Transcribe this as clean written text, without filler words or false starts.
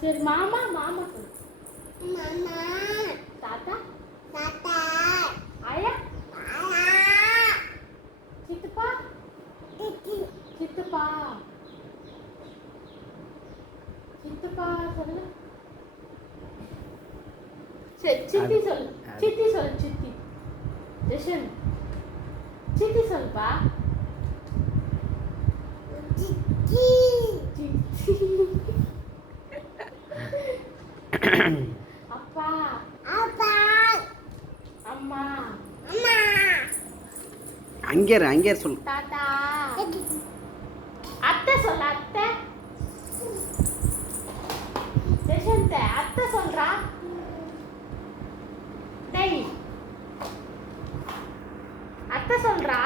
சரி மாமா மாமா சொல்லு. மாமா தாத்தா தாத்தா ஆயா ஆயா சித்தப்பா தித்தி சித்தப்பா சித்தப்பா சொல்லு. சரி சித்தி சொல்லு. சித்தி சொல்லு சித்தி. ஜெஷன் சித்தி சொல்லுப்பா. தித்தி சித்தி. அப்பா அப்பா அம்மா அம்மா அங்கே சொல்லு. தாத்தா அத்தை சொல்ல அத்தை. ஜெஷன்ட அத்தை சொல்றா. டேய் அத்தை சொல்றா.